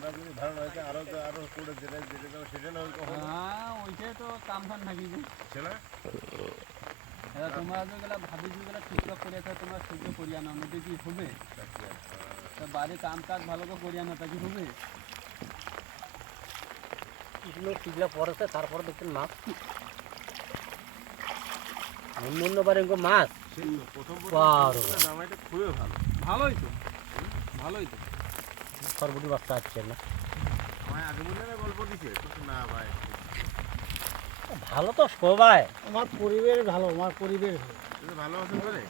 আমরা যদি ভালো না হইতে আরো করে যেটা সেটা না হইতো হ্যাঁ ওইটাই তো কাম ফান থাকি যে ছেলে তোমরা যেগুলা ভাবি যেগুলা ঠিকঠাক করিয়া থাকে তোমরা সহ্য করিয়া না ওটা কি হবে তা বাড়ি কাম কাজ ভালো করে করিয়া না তা কি হবে এগুলো ঠিকলা পড়েছে তারপরে দেখছেন মাছ অন্য অন্যবার এরকম মাছ প্রথম বারো। জামাইটা খুবই ভালো ভালোই তো ভালোই তো সরবটি বাচ্চা আসছে না আমায় আগে বললে না গল্প দিছে কিন্তু না ভাই ভালো তো সবাই আমার পরিবেশ ভালো, আমার পরিবেশ ভালো। তুমি ভালো আছো করে